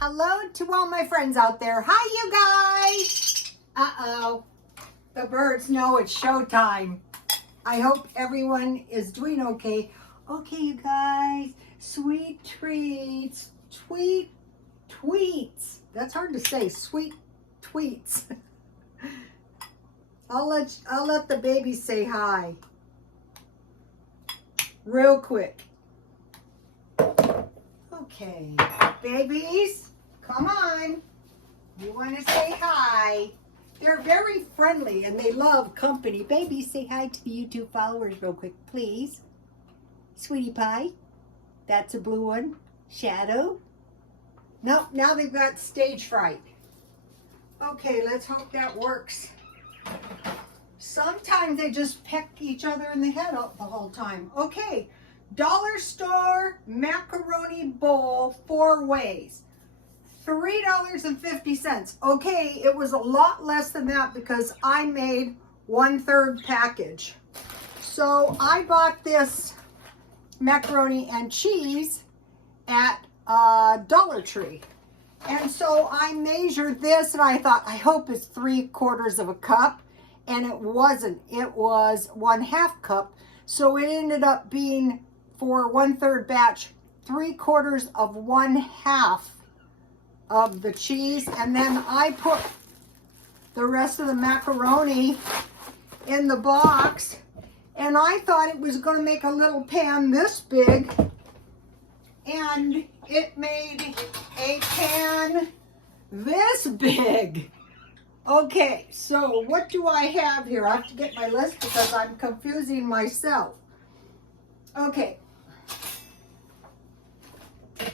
Hello to all my friends out there. Hi, you guys. Uh-oh. The birds know it's showtime. I hope everyone is doing okay. Okay, you guys. Sweet treats. Tweets. That's hard to say. Sweet tweets. I'll let the babies say hi. Real quick. Okay, babies, come on. You want to say hi. They're very friendly and they love company. Babies, say hi to the YouTube followers real quick, please. Sweetie Pie, that's a blue one. Shadow. Nope, now they've got stage fright. Okay, let's hope that works. Sometimes they just peck each other in the head the whole time. Okay. Dollar store macaroni bowl 4 ways, $3.50. Okay, it was a lot less than that because I made 1/3 package. So I bought this macaroni and cheese at Dollar Tree. And so I measured this and I thought, I hope it's 3/4 of a cup. And it wasn't. It was 1/2 cup. So it ended up being, for 1/3 batch, 3/4 of 1/2 of the cheese. And then I put the rest of the macaroni in the box. And I thought it was going to make a little pan this big. And it made a pan this big. Okay, so what do I have here? I have to get my list because I'm confusing myself. Okay.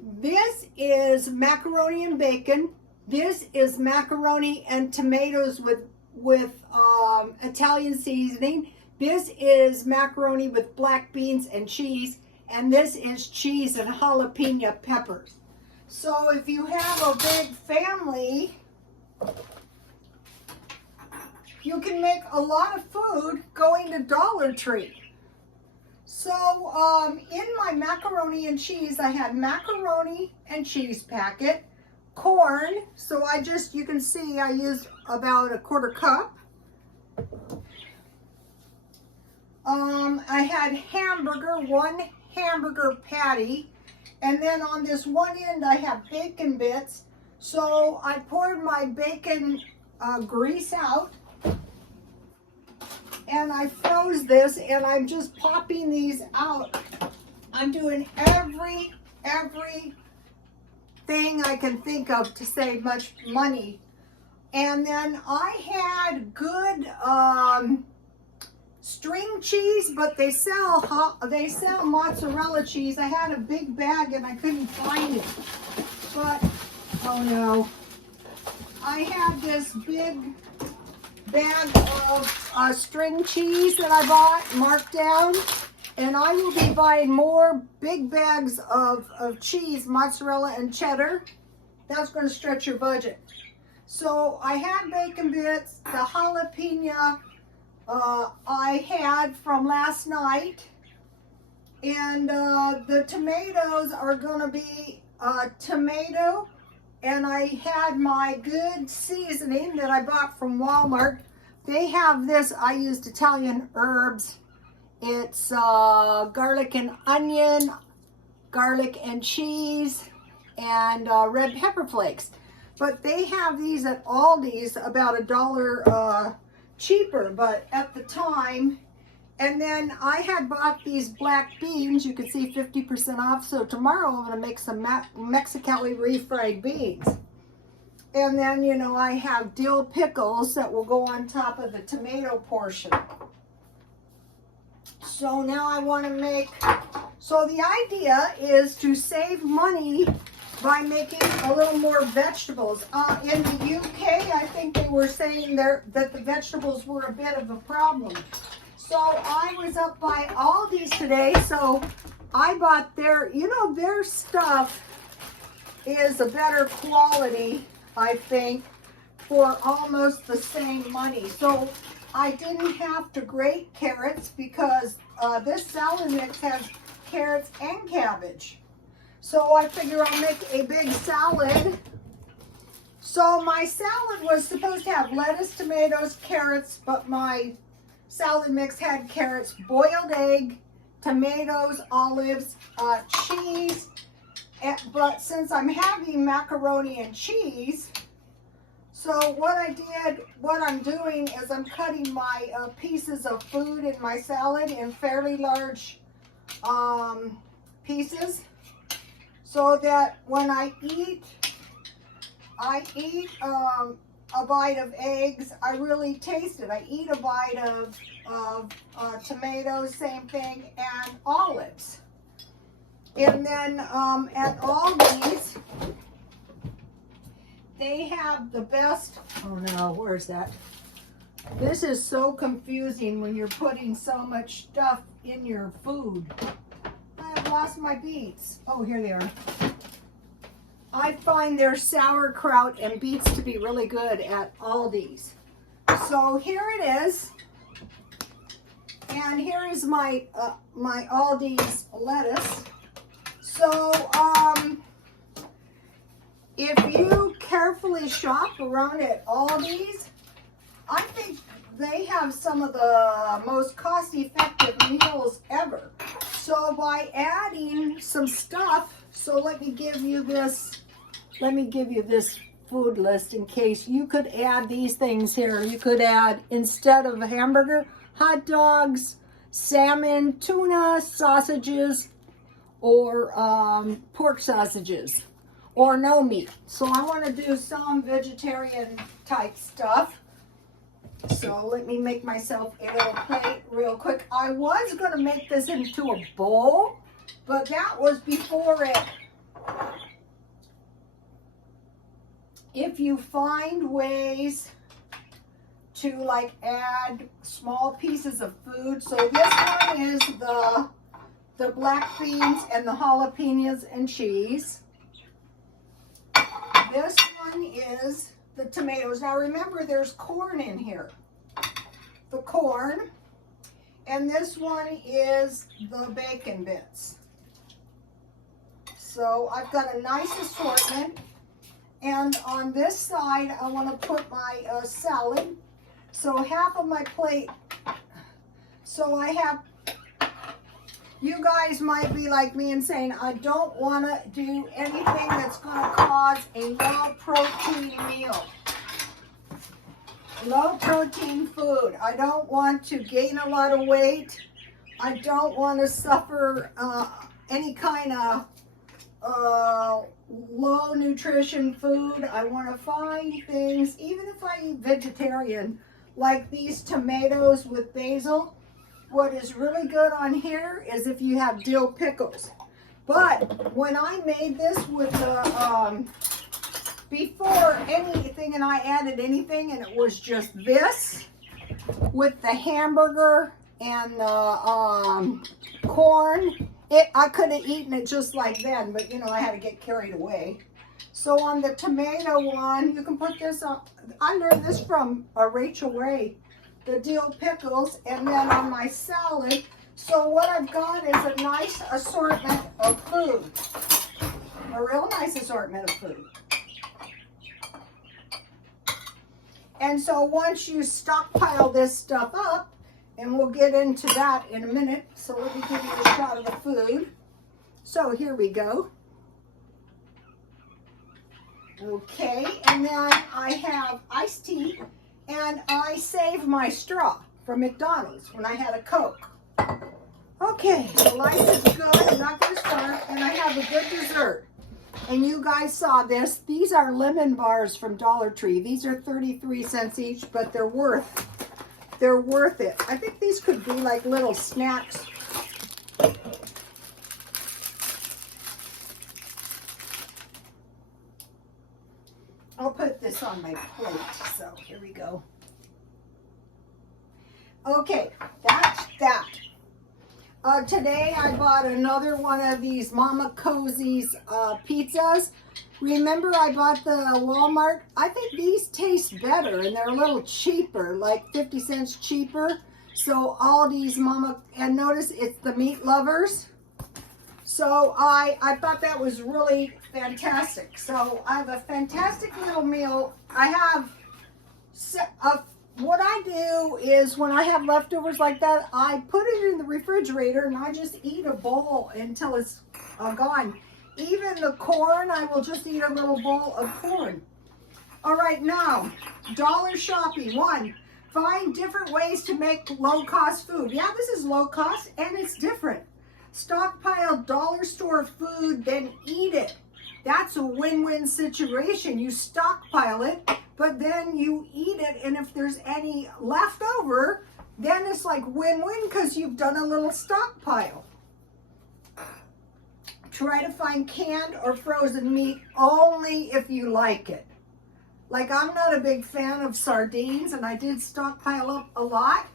This is macaroni and bacon. This is macaroni and tomatoes with Italian seasoning. This is macaroni with black beans and cheese. And this is cheese and jalapeno peppers. So if you have a big family, you can make a lot of food going to Dollar Tree. So in my macaroni and cheese, I had macaroni and cheese packet, corn. So you can see I used about 1/4 cup. I had one hamburger patty. And then on this one end, I have bacon bits. So I poured my bacon grease out. And I froze this, and I'm just popping these out. I'm doing everything I can think of to save much money. And then I had good string cheese, but they sell mozzarella cheese. I had a big bag and I couldn't find it. But oh no, I had this big bag of string cheese that I bought marked down, and I will be buying more big bags of cheese, mozzarella and cheddar. That's going to stretch your budget. So I had bacon bits, the jalapeno I had from last night, and the tomatoes are going to be tomato. And I had my good seasoning that I bought from Walmart. They have this, I used Italian herbs. It's garlic and onion, garlic and cheese, and red pepper flakes. But they have these at Aldi's about $1 cheaper, but at the time. And then I had bought these black beans. You can see 50% off. So tomorrow I'm going to make some Mexicali refried beans. And then, you know, I have dill pickles that will go on top of the tomato portion. So now I want to make, so the idea is to save money by making a little more vegetables. In the UK, I think they were saying that the vegetables were a bit of a problem. So I was up by Aldi's today, so I bought their stuff is a better quality, I think, for almost the same money. So I didn't have to grate carrots because this salad mix has carrots and cabbage. So I figure I'll make a big salad. So my salad was supposed to have lettuce, tomatoes, carrots, but my salad mix had carrots, boiled egg, tomatoes, olives, cheese. But since I'm having macaroni and cheese, so what I'm doing is I'm cutting my pieces of food in my salad in fairly large pieces, so that when I eat a bite of eggs, I really taste it. I eat a bite of tomatoes, same thing, and olives. And then at Aldi's, they have the best, oh no, where's that? This is so confusing when you're putting so much stuff in your food. I've lost my beets. Oh, here they are. I find their sauerkraut and beets to be really good at Aldi's. So here it is. And here is my my Aldi's lettuce. So if you carefully shop around at Aldi's, I think they have some of the most cost-effective meals ever. So by adding some stuff, so let me give you this food list in case you could add these things here. You could add, instead of a hamburger, hot dogs, salmon, tuna, sausages, or pork sausages, or no meat. So I want to do some vegetarian type stuff. So let me make myself a little plate real quick. I was going to make this into a bowl, but that was before it. If you find ways to like add small pieces of food. So this one is the black beans and the jalapenos and cheese. This one is the tomatoes. Now remember, there's corn in here. The corn. And this one is the bacon bits. So I've got a nice assortment. And on this side, I want to put my salad. So half of my plate. So I have, you guys might be like me and saying, I don't want to do anything that's going to cause a low protein meal. Low protein food. I don't want to gain a lot of weight. I don't want to suffer any kind of low nutrition food. I want to find things, even if I eat vegetarian, like these tomatoes with basil. What is really good on here is if you have dill pickles. But when I made this with the, before anything, and I added anything, and it was just this, with the hamburger and the corn, I could have eaten it just like then, but you know, I had to get carried away. So on the tomato one, you can put this up. I learned this from Rachel Ray, the dill pickles, and then on my salad. So what I've got is a nice assortment of food. A real nice assortment of food. And so once you stockpile this stuff up, and we'll get into that in a minute. So let me give you a shot of the food. So here we go. Okay, and then I have iced tea, and I saved my straw from McDonald's when I had a Coke. Okay, so life is good. I'm not going to starve, and I have a good dessert. And you guys saw this. These are lemon bars from Dollar Tree. These are 33 cents each, but they're worth it. I think these could be like little snacks. I'll put this on my plate. So here we go. Okay, that's that. Today I bought another one of these Mama Cozy's pizzas. Remember I bought the Walmart? I think these taste better and they're a little cheaper, like 50 cents cheaper. So Aldi's Mama, and notice it's the meat lovers. So I thought that was really fantastic. So I have a fantastic little meal. I have, what I do is when I have leftovers like that, I put it in the refrigerator and I just eat a bowl until it's gone. Even the corn, I will just eat a little bowl of corn. All right, now, dollar shopping. One, find different ways to make low-cost food. Yeah, this is low cost and it's different. Stockpile dollar store food, then eat it. That's a win-win situation. You stockpile it, but then you eat it, and if there's any left over, then it's like win-win because you've done a little stockpile. Try to find canned or frozen meat only if you like it. Like, I'm not a big fan of sardines, and I did stockpile up a lot.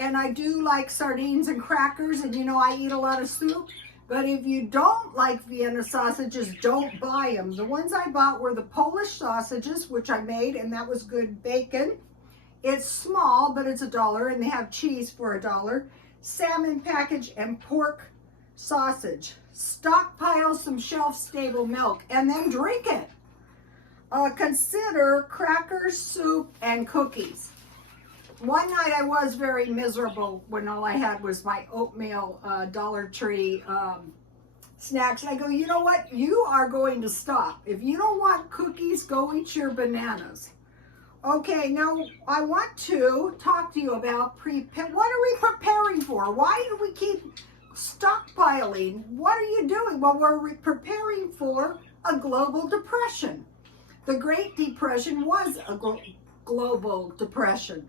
And I do like sardines and crackers, and you know, I eat a lot of soup. But if you don't like Vienna sausages, don't buy them. The ones I bought were the Polish sausages, which I made, and that was good bacon. It's small, but it's $1, and they have cheese for $1. Salmon package and pork sausage. Stockpile some shelf-stable milk, and then drink it. Consider crackers, soup, and cookies. One night I was very miserable when all I had was my oatmeal Dollar Tree snacks. I go, you know what? You are going to stop. If you don't want cookies, go eat your bananas. Okay, now I want to talk to you about what are we preparing for? Why do we keep stockpiling? What are you doing? Well, we're preparing for a global depression. The Great Depression was a global depression.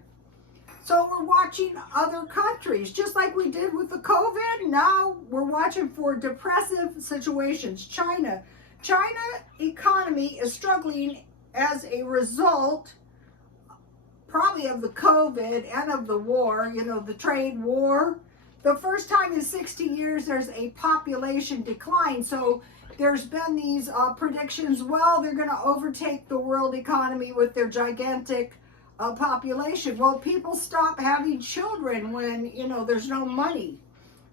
So we're watching other countries, just like we did with the COVID. Now we're watching for depressive situations. China economy is struggling as a result, probably of the COVID and of the war, you know, the trade war. The first time in 60 years, there's a population decline. So there's been these predictions, well, they're going to overtake the world economy with their gigantic population. Well, people stop having children when, you know, there's no money.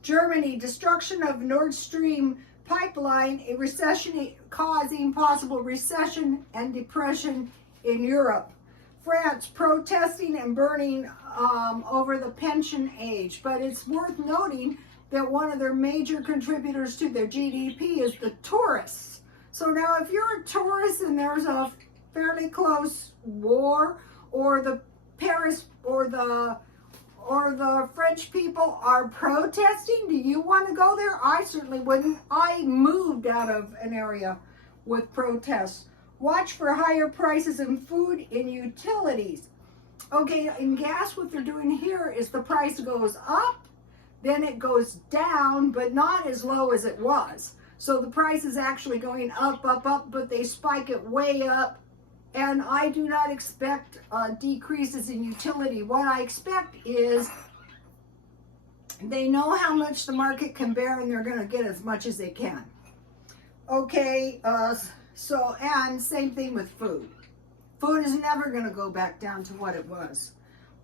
Germany, destruction of Nord Stream pipeline, a recession causing possible recession and depression in Europe. France, protesting and burning over the pension age. But it's worth noting that one of their major contributors to their GDP is the tourists. So now if you're a tourist and there's a fairly close war, or the Paris or the French people are protesting, do you want to go there? I certainly wouldn't. I moved out of an area with protests. Watch for higher prices in food and utilities. Okay, in gas, what they're doing here is the price goes up, then it goes down, but not as low as it was. So the price is actually going up, but they spike it way up. And I do not expect decreases in utility. What I expect is they know how much the market can bear, and they're going to get as much as they can. Okay, and same thing with food. Food is never going to go back down to what it was.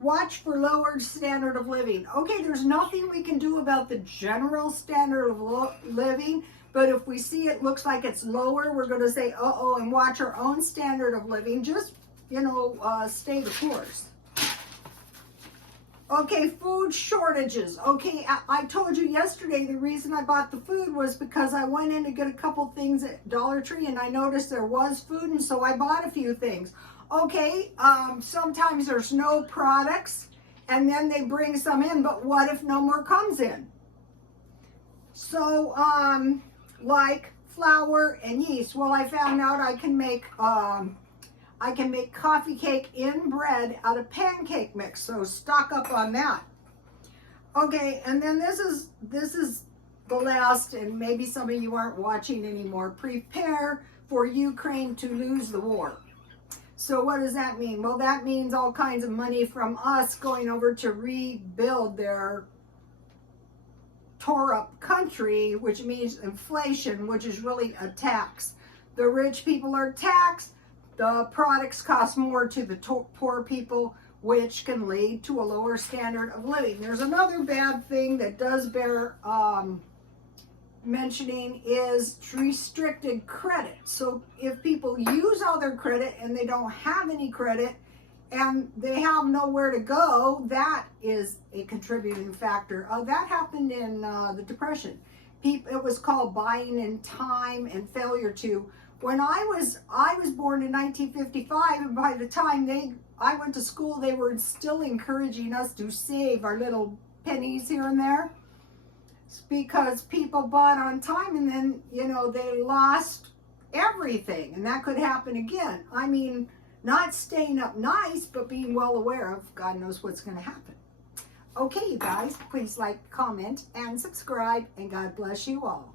Watch for lowered standard of living. Okay, there's nothing we can do about the general standard of living. But if we see it looks like it's lower, we're going to say, uh-oh, and watch our own standard of living. Just, you know, stay the course. Okay, food shortages. Okay, I told you yesterday the reason I bought the food was because I went in to get a couple things at Dollar Tree, and I noticed there was food, and so I bought a few things. Okay, sometimes there's no products, and then they bring some in, but what if no more comes in? So, like flour and yeast. Well, I found out I can make coffee cake in bread out of pancake mix. So stock up on that. Okay, and then this is the last, and maybe some of you aren't watching anymore. Prepare for Ukraine to lose the war. So what does that mean? Well, that means all kinds of money from us going over to rebuild their tore up country, which means inflation, which is really a tax. The rich people are taxed, the products cost more to the poor people, which can lead to a lower standard of living. There's another bad thing that does bear mentioning is restricted credit. So if people use all their credit and they don't have any credit and they have nowhere to go, that is a contributing factor. That happened in the Depression. It was called buying in time and failure to. When I was born in 1955, and by the time I went to school, they were still encouraging us to save our little pennies here and there. It's because people bought on time and then, you know, they lost everything, and that could happen again. I mean, not staying up nice, but being well aware of God knows what's going to happen. Okay, you guys, please like, comment, and subscribe, and God bless you all.